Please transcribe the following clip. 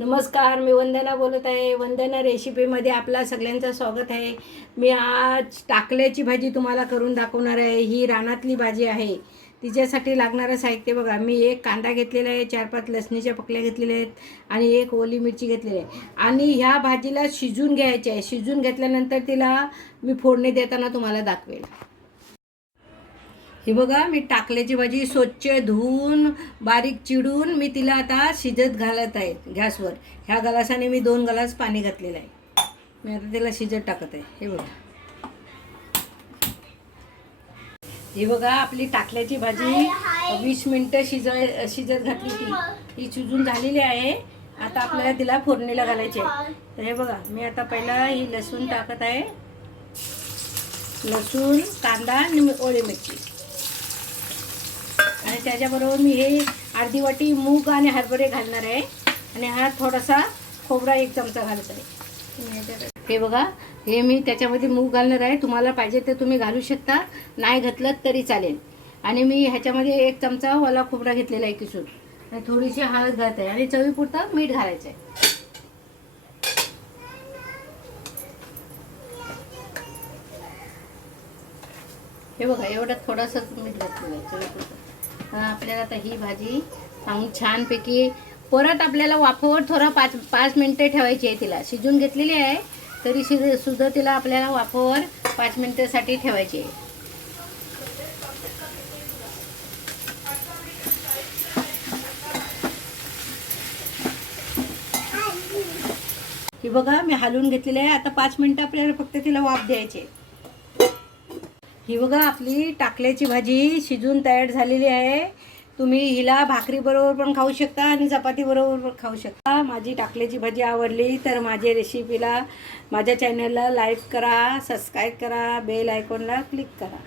नमस्कार, मी वंदना बोलत आहे. वंदना रेसिपीमध्ये आपला सगळ्यांचं स्वागत आहे. मी आज टाकल्याची भाजी तुम्हाला करून दाखवणार आहे. ही रानातली भाजी आहे. तिच्यासाठी लागणारं साहित्य बघा. मी एक कांदा घेतलेला आहे, 4-5 लसणीच्या पकल्या घेतलेल्या आहेत आणि एक ओली मिरची घेतलेली आहे. आणि ह्या भाजीला शिजून घ्यायची आहे. शिजून घेतल्यानंतर तिला मी फोडणी देताना तुम्हाला दाखवेल. ही बघा, मी टाकल्याची भाजी स्वच्छ धुवून बारीक चिडून मी तिला आता शिजत घालत आहे गॅसवर. ह्या गलासाने मी 2 गलास पाणी घातलेलं आहे. मी आता तिला शिजत टाकत आहे. हे बघा, ही बघा आपली टाकल्याची भाजी 20 मिनटं शिजत घातली ही शिजून झालेली आहे. आता आपल्याला तिला फोडणीला घालायची आहे. तर हे बघा, मी आता पहिला ही लसूण टाकत आहे. लसूण, कांदा आणि ओली मिरची आणि त्याच्याबरोबर मी हे अर्धी वाटी मूग आणि हरभरे घालणार आहे. आणि हा थोडासा खोबरा 1 चमचा घालत आहे. हे बघा, हे मी त्याच्यामध्ये मूग घालणार आहे. तुम्हाला पाहिजे तर तुम्ही घालू शकता, नाही घातलं तरी चालेल. आणि मी ह्याच्यामध्ये 1 चमचा ओला खोबरा घेतलेला आहे किसून आणि थोडीशी हळद घालत आहे आणि चवीपुरतं मीठ घालायचं आहे. हे बघा, एवढं थोडंसं मीठ घातलेलं आहे चवीपुरतं. आपल्याला आता ही भाजी चांगली छानपैकी परत आपल्याला वाफेवर थोडा 5 मिनटं ठेवायची आहे. तिला शिजून घेतलेली आहे तरी सुद्धा तिला आपल्याला वाफेवर 5 मिनटासाठी ठेवायची आहे. ही बघा, मी हलवून घेतलेली आहे. आता 5 मिनटं आपल्याला फक्त तिला वाफ द्यायची. ही बघा, आपली टाकल्याची भाजी शिजून तयार झालेली आहे. तुम्ही हिला भाकरीबरोबर पण खाऊ शकता आणि चपातीबरोबर पण खाऊ शकता. माझी टाकल्याची भाजी आवडली तर माझ्या रेसिपीला, माझ्या चॅनलला लाईक करा, सबस्क्राईब करा, बेल आयकॉनला क्लिक करा.